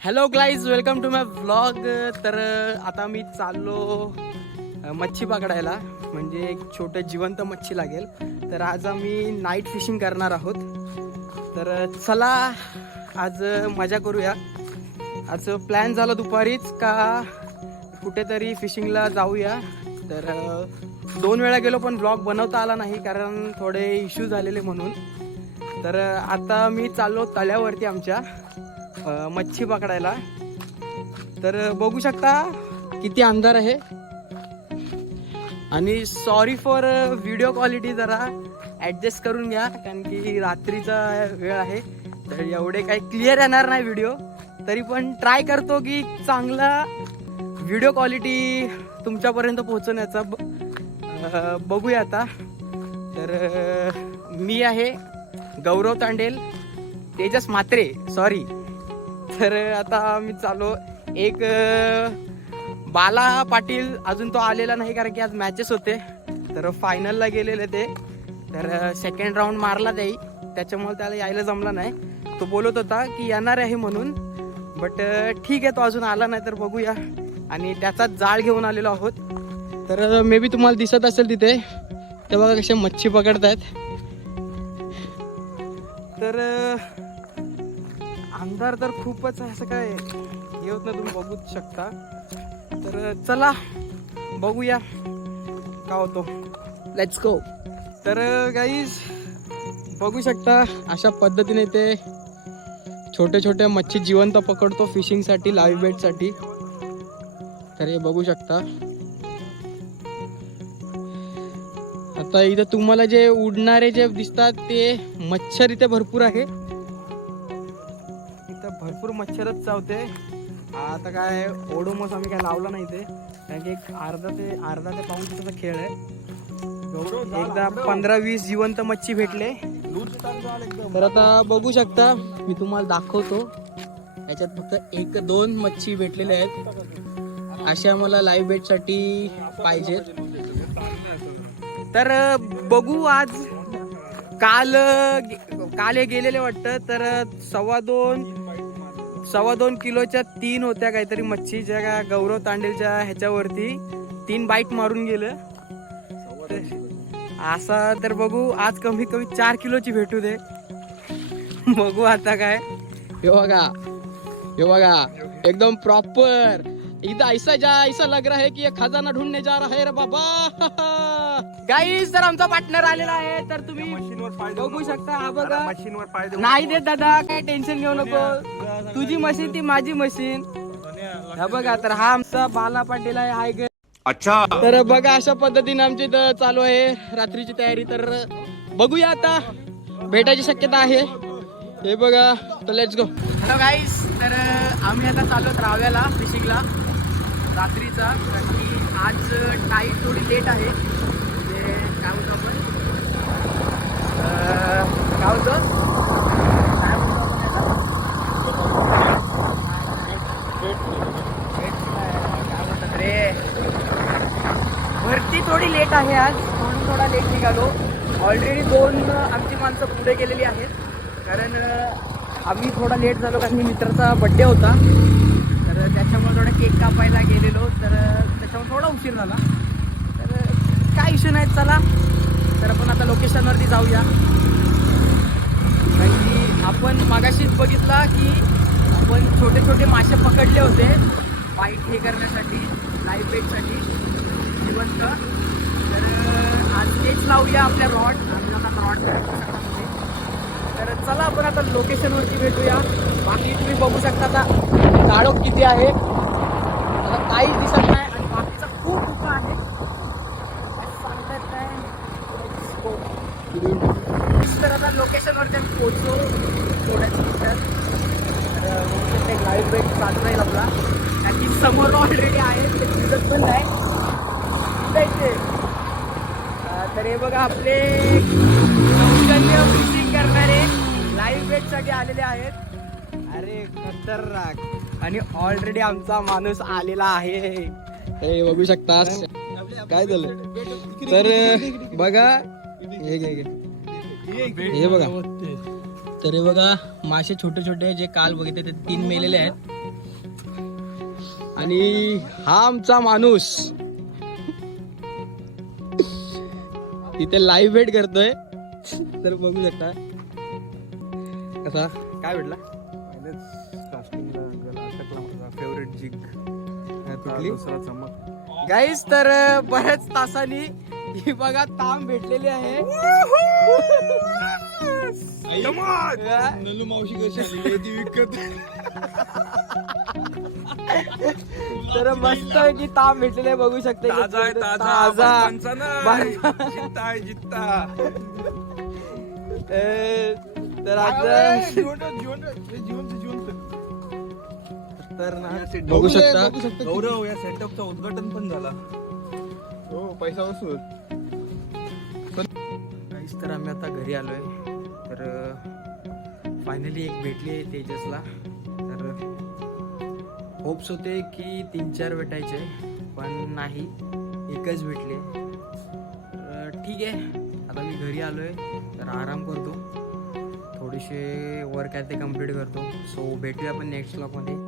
Hello guys, welcome to my vlog. तर आता मी चाललो मच्छी पकडायला, म्हणजे एक छोटं जिवंत मच्छी लागेल. तर आज आम्ही नाईट फिशिंग करणार आहोत. तर चला आज मजा करूया. आज प्लॅन झाला दुपारीच का कुठेतरी फिशिंगला जाऊया. तर 2 वेळा गेलो पण ब्लॉग बनवता आला नाही कारण थोडे इश्यू झालेले म्हणून. तर आता मी चाललो तळ्यावरती आमच्या मच्छी पकडायला. तर बघू शकता किती अंधार आहे आणि सॉरी फॉर व्हिडिओ क्वालिटी, जरा ॲडजस्ट करून घ्या कारण की रात्रीचा वेळ आहे. तर एवढे काही क्लिअर येणार नाही व्हिडिओ, तरी पण ट्राय करतो की चांगला व्हिडिओ क्वालिटी तुमच्यापर्यंत पोहोचवण्याचा. बघूया आता. तर मी आहे गौरव तांडेल, तेजस म्हात्रे, सॉरी. तर आता मी चालू एक बाला पाटील अजून तो आलेला नाही कारण की आज मॅचेस होते. तर फायनलला गेलेले ते. तर सेकंड राऊंड मारला त्याच्यामुळे त्याला यायला जमला नाही. तो बोलत होता की येणार आहे म्हणून, बट ठीक आहे, तो अजून आला नाही. तर बघूया. आणि त्याचाच जाळ घेऊन आलेलो आहोत. तर मे बी तुम्हाला दिसत असेल तिथे, ते बघा कसे मच्छी पकडतायत. तर अंधार तर खूपच असं काय हे होत ना, तुम्ही बघूच शकता. तर चला बघूया का होतो. Let's go. तर गाईज बघू शकता अशा पद्धतीने ते छोटे छोटे मच्छी जिवंत पकडतो फिशिंगसाठी, लाईव्ह बेटसाठी. तर हे बघू शकता. आता इथं तुम्हाला जे उडणारे जे दिसतात ते मच्छर इथे भरपूर आहे. भरपूर मच्छरच चावते. आता काय ओडोमोस आम्ही काय लावला नाही ते, कारण की एक अर्धा ते पाऊण तासाचा खेळ आहे. एकदा 15-20 जिवंत मच्छी भेटले. तर आता बघू शकता, मी तुम्हाला दाखवतो. याच्यात फक्त 1-2 मच्छी भेटलेले आहेत. अशा मला लाईव्ह बेटसाठी पाहिजेत. तर बघू आज. काल हे गेलेले वाटतं. तर 2.25 किलोच्या 3 होत्या काहीतरी मच्छी, ज्या गौरव तांडेलच्या ह्याच्यावरती 3 बाईट मारून गेलं असा. तर बघू आज कमी कमी 4 किलोची भेटू दे. बघू आता काय. हे बघा एकदम प्रॉपर. इधर ऐसा लग रहा है कि ये खजाना ढूंढने जा रहा है रे बाबा. गाईस, तर आमचा पार्टनर आलेला आहे. तर तुम्ही बघू शकता. हा बघा, नाही देत दादा, काय टेन्शन घेऊ नको. तुझी मशीन ती माझी मशीन. हा बघा, तर हा आमचा बाला पाटील आहे. हाय. अच्छा. तर बघा अशा पद्धतीने आमची इथं चालू आहे रात्रीची तयारी. तर बघूया आता, भेटायची शक्यता आहे. हे बघा. तर लेट्स गो. हॅलो गाईस, तर आम्ही आता चालू राव्याला फिशिंगला रात्रीचा, कारण की आज टाईट थोडी लेट आहे. ते काय होतं आपण काय होतं रे, भरती थोडी लेट आहे आज म्हणून थोडा लेट निघालो. ऑलरेडी 2 आमची माणसं पुढे गेलेली आहेत, कारण आम्ही थोडा लेट झालो कारण की मित्राचा बड्डे होता. तर त्याच्यामुळे थोडा केक कापायला गेलेलो. तर त्याच्यामुळे थोडा उशीर झाला. तर काय इश्यू नाही. चला, तर आपण आता लोकेशनवरती जाऊया. कारण की आपण मागाशीच बघितला की आपण छोटे छोटे मासे पकडले होते बाईट हे करण्यासाठी, लाईव्ह बेटसाठी जिवंत. तर आज तेच लावूया आपल्या रॉड. तर चला आपण आता लोकेशनवरती भेटूया. बाकी तुम्ही बघू शकता आता काळोख किती आहे. आता काहीच दिसत नाही आणि बाकीचा खूप धुकं आहे. सांगतात काय. तर आता लोकेशनवरती आम्ही पोहोचलो थोड्याच मिनिटात. तर एक लाईव्ह बेट चालू राहील आपला, कारण की समोर ऑलरेडी आहे, ते दिसत पण नाही. तर हे बघा, आपले कौशल्य फिशिंग करणारे लाईव्ह बेट साठी आलेले आहेत. अरे खतरनाक. आणि ऑलरेडी आमचा माणूस आलेला आहे. हे बघू शकता. काय झालं तर बघा, हे बघा. तर हे बघा मासे छोटे छोटे जे काल बघितले ते 3 मेलेले आहेत. आणि हा आमचा माणूस इथे लाईव्ह वेट करतोय, तर बघू शकता कसा काय भेटला. फेवरेट जिग कुठली दुसरा चमक. गाईस, तर बऱ्याच तासांनी ही बघा ताम भेटलेली आहे. नलू मावशी कशी आलेली आहे ती विकत. तर मस्त की ताम भेटलेले बघू शकता. ताजा आहे ताजा. जित्ता आहे जित्ता. तर आता तर ना बघू शकता गौरव या सेटअपचं उद्घाटन पण झाला. हो पैसा वसूल. काहीच. तर आम्ही आता घरी आलोय. तर फायनली एक भेटली आहे तेजसला. तर होप्स होते की 3-4 भेटायचे, पण नाही, एकच भेटले. तर ठीक आहे, आता मी घरी आलोय, तर आराम करतो, थोडेसे वर्क आहे ते कम्प्लीट करतो. सो भेटूया आपण नेक्स्ट ब्लॉगमध्ये.